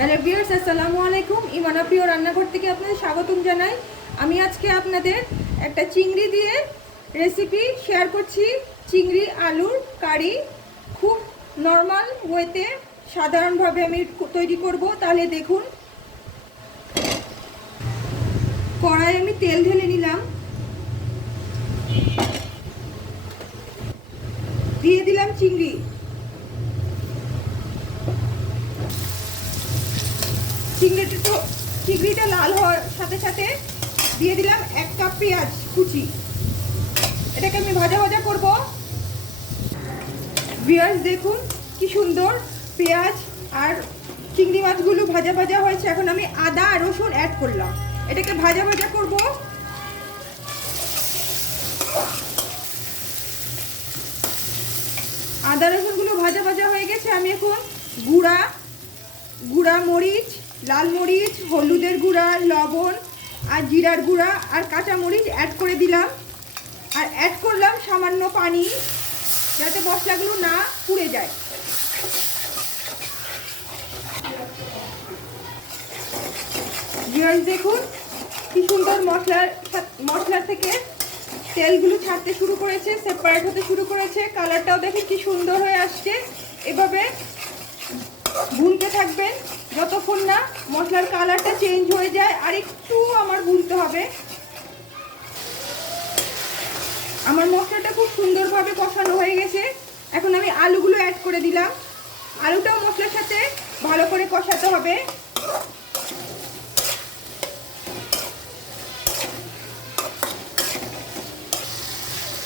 Hello viewers, আসসালামু আলাইকুম। ইমানা প্রিয় রান্নাঘর থেকে আপনাদের স্বাগতম জানাই। আমি আজকে আপনাদের একটা চিংড়ি দিয়ে রেসিপি শেয়ার করছি। চিংড়ি, আলুর কারি। খুব নর্মাল ওয়েতে সাধারণভাবে আমি তৈরি করব। তাহলে দেখুন কড়াই আমি তেল ঢেলে নিলাম। দিয়ে দিলাম চিংড়ি। চিংড়িটা তো চিংড়িটা লাল হওয়ার সাথে সাথে দিয়ে দিলাম এক কাপ পেঁয়াজ কুচি। এটাকে আমি ভাজা ভাজা করব। পেঁয়াজ দেখুন কি সুন্দর পেঁয়াজ আর চিংড়ি মাছগুলো ভাজা ভাজা হয়েছে। এখন আমি আদা আর রসুন অ্যাড করলাম। এটাকে ভাজা ভাজা করব। আদা রসুনগুলো ভাজা ভাজা হয়ে গেছে। আমি এখন গুঁড়া গুঁড়া মরিচ, লাল মরিচ, হলুদের গুঁড়া, লবণ আর জিরার গুঁড়া আর কাঁচা মরিচ অ্যাড করে দিলাম। আর অ্যাড করলাম সামান্য পানি, যাতে মশলাগুলো না পুড়ে যায়। জিরাজ দেখুন, কি সুন্দর মশলার মশলা থেকে তেলগুলো ছাড়তে শুরু করেছে সেপারেট হতে শুরু করেছে। কালারটাও দেখে কি সুন্দর হয়ে আসছে। এভাবে ভুনতে থাকবেন। যতক্ষণ না মশলার কালারটা চেঞ্জ হয়ে যায় আর একটু আমার ভুনতে হবে। আমার মশলাটা খুব সুন্দরভাবে কষানো হয়ে গেছে। এখন আমি আলুগুলো অ্যাড করে দিলাম। আলুটাও মশলার সাথে ভালো করে কষাতে হবে।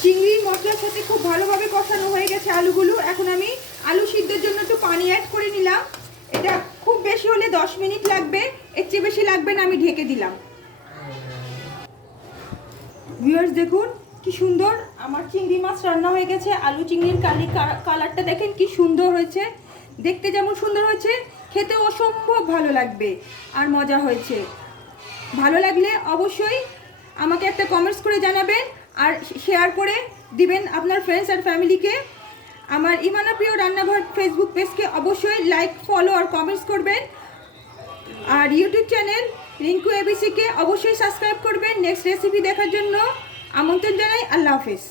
চিংড়ি মশলার সাথে খুব ভালোভাবে কষানো হয়ে গেছে আলুগুলো। এখন আমি সিদ্ধের জন্য একটু পানি অ্যাড করে নিলাম। এটা খুব বেশি হলে দশ মিনিট লাগবে, এর চেয়ে বেশি লাগবে না, আমি ঢেকে দিলাম। ভিউয়ার্স দেখুন, কি সুন্দর আমার চিংড়ি মাছ রান্না হয়ে গেছে। আলু চিংড়ির কালি কালারটা দেখেন কি সুন্দর হয়েছে। দেখতে যেমন সুন্দর হয়েছে খেতে অসম্ভব ভালো লাগবে আর মজা হয়েছে। ভালো লাগলে অবশ্যই আমাকে একটা কমেন্টস করে জানাবেন আর শেয়ার করে দিবেন আপনার ফ্রেন্ডস আর ফ্যামিলিকে আমার ইমানা প্রিয় রান্নাঘর ফেসবুক পেজকে অবশ্যই লাইক ফলো আর কমেন্টস করবেন। আর ইউটিউব চ্যানেল রিঙ্কু এবিসিকে অবশ্যই সাবস্ক্রাইব করবেন। নেক্সট রেসিপি দেখার জন্য আমন্ত্রণ জানাই। আল্লাহ হাফেজ।